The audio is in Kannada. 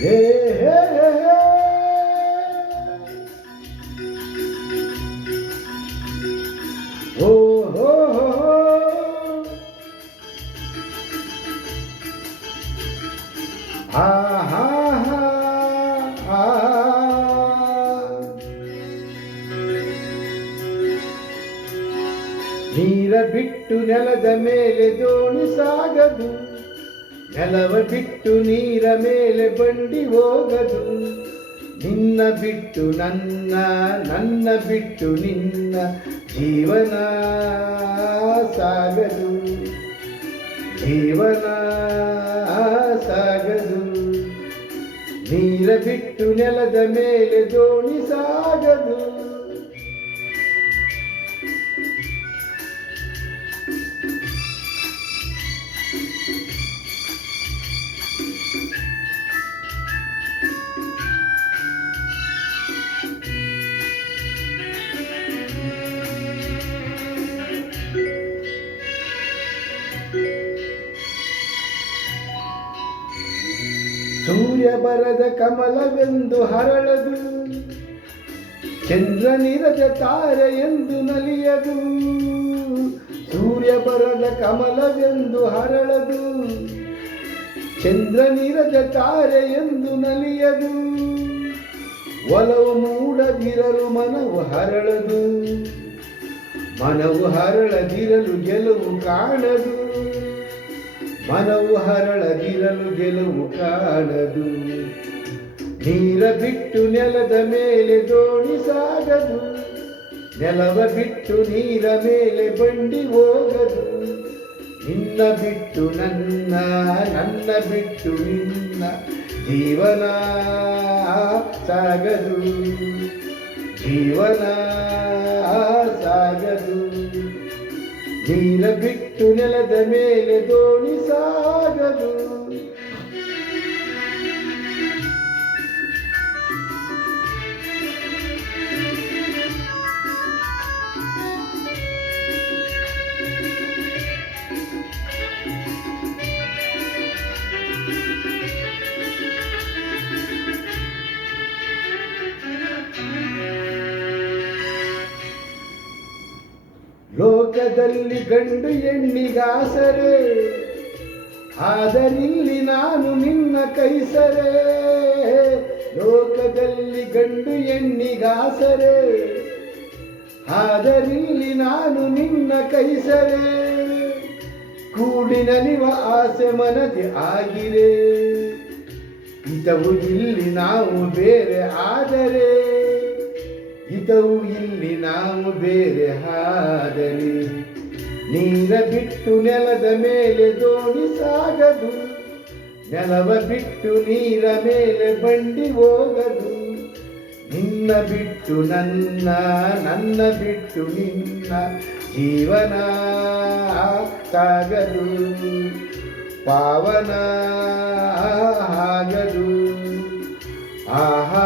ಹೇ ಹೇ ಹೇ ಹೇ. ಓ ಹೋ ಹೋ ಹೋ. ಆ ಹಾ ಹಾ ಆ. ನೀರ ಬಿಟ್ಟು ನೆಲದ ಮೇಲೆ ದೋಣಿ ಸಾಗದು, ನೆಲವ ಬಿಟ್ಟು ನೀರ ಮೇಲೆ ಬಂಡಿ ಹೋಗದು. ನಿನ್ನ ಬಿಟ್ಟು ನನ್ನ, ನನ್ನ ಬಿಟ್ಟು ನಿನ್ನ ಜೀವನ ಸಾಗದು, ಜೀವನ ಸಾಗದು. ನೀರ ಬಿಟ್ಟು ನೆಲದ ಮೇಲೆ ದೋಣಿ ಸಾಗದು. ಸೂರ್ಯ ಬರದ ಕಮಲವೆಂದು ಹರಳದು, ಚಂದ್ರನಿರದ ತಾರೆ ಎಂದು ನಲಿಯದು. ಸೂರ್ಯ ಬರದ ಕಮಲವೆಂದು ಹರಳದು, ಚಂದ್ರನಿರದ ತಾರೆ ಎಂದು ನಲಿಯದು. ಒಲವು ಮೂಡದಿರಲು ಮನವು ಹರಳದು, ಮನವು ಹರಳದಿರಲು ಗೆಲುವು ಕಾಣದು. ಮನವು ಹರಳದಿರಲು ಗೆಲುವು ಕಾಣದು. ನೀರ ಬಿಟ್ಟು ನೆಲದ ಮೇಲೆ ದೋಣಿ ಸಾಗದು, ನೆಲವ ಬಿಟ್ಟು ನೀರ ಮೇಲೆ ಬಂಡಿ ಹೋಗದು. ನಿನ್ನ ಬಿಟ್ಟು ನನ್ನ, ನನ್ನ ಬಿಟ್ಟು ನಿನ್ನ ಜೀವನ ಸಾಗದು, ಜೀವನ ಸಾಗದು. ನೀರ ಬಿಟ್ಟು ನೆಲದ ಮೇಲೆ ದೋಣಿ ಸಾಗದು. ಲೋಕದಲ್ಲಿ ಗಂಡು ಹೆಣ್ಣಿಗಾಸರೆ, ಆದರಿಲ್ಲಿ ನಾನು ನಿನ್ನ ಕೈಸರೆ. ಲೋಕದಲ್ಲಿ ಗಂಡು ಹೆಣ್ಣಿಗಾಸರೆ, ಆದರಿಲ್ಲಿ ನಾನು ನಿನ್ನ ಕೈಸರೆ. ಕೂಡಿನಲಿವ ಆಸೆ ಮನದಿ ಆಗಿರೆ, ಹಿತವು ಇಲ್ಲಿ ನಾವು ಬೇರೆ ಆದರೆ, ಹಿತವು ಇಲ್ಲಿ ನಾವು ಬೇರೆ ಆದರೆ. ನೀರ ಬಿಟ್ಟು ನೆಲದ ಮೇಲೆ ದೋಣಿ ಸಾಗದು, ನೆಲವ ಬಿಟ್ಟು ನೀರ ಮೇಲೆ ಬಂಡಿ ಹೋಗದು. ನಿನ್ನ ಬಿಟ್ಟು ನನ್ನ, ನನ್ನ ಬಿಟ್ಟು ನಿನ್ನ ಜೀವನ ಸಾಗದು, ಪಾವನ ಆಗದು. ಆಹಾ.